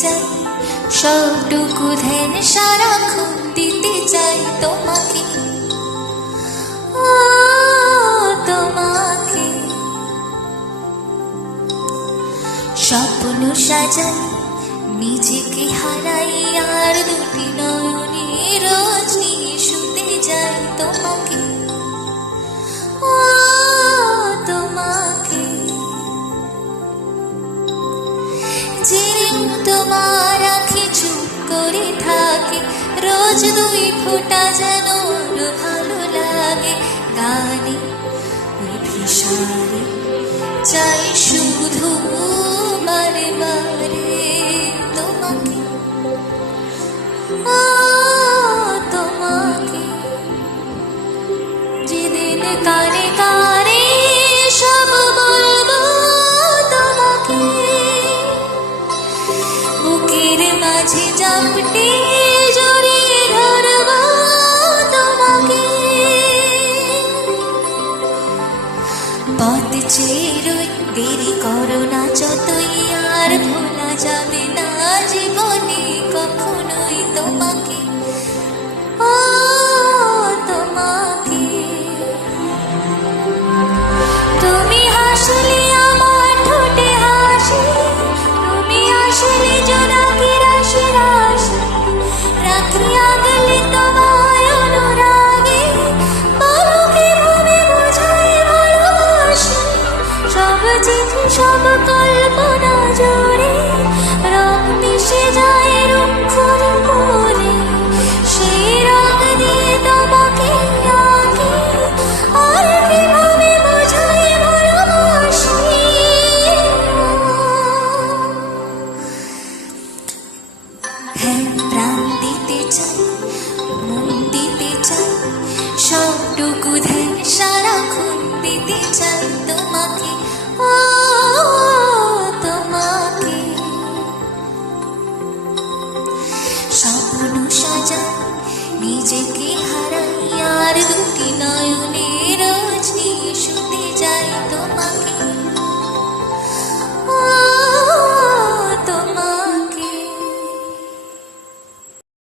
চাই, সবটুকু ধ্যান সারাক্ষণ দিতে চাই তোমাকে, ও তোমাকে। স্বপ্ন সাজাই নিজেকে হারাই, আর দুটি নয়নে রোজ নিয়ে শুতে যাই তোমাকে, ও তোমাকে। যেদিন তোমার আঁখি চুপ করে থাকে, রোজ দুই ফোঁটা যেন আরো ভালো লাগে। গানে ওই ভিসারে চাই শুধু বারে বারে তোমাকে, ও তোমাকে। যেদিন কানে কানে সব বলবো তোমাকে, বুকের মাঝে জাপটে জড়িয়ে ধরবো তোমাকে। পথ চেয়ে রই, দেরি করো না যতই, আর ভোলা যাবে না জীবনে কখনোই তোমাকে, ও তোমাকে। তুমি হাসলে আমার ঠোঁটে হাসি, তুমি আসলে জোনাকি রাশি রাশি, রাখি আগলে তোমায় অনুরাগে, বলো কিভাবে বোঝাই ভালোবাসি। সব চিঠি সব কল্পনা জুড়ে রং মিশে যায় রুক্ষ করে, সেই রং দিয়ে তোমাকে আঁকি, আর কিভাবে বোঝাই ভালোবাসি। হ্যাঁ, প্রাণ দিতে চাই, মন দিতে চাই, সবটুকু ধ্যান সারাক্ষণ দিতে চাই তোমাকে, ও তোমাকে। স্বপ্ন সাজাই নিজেকে হারাই, আর দুটি নয়নে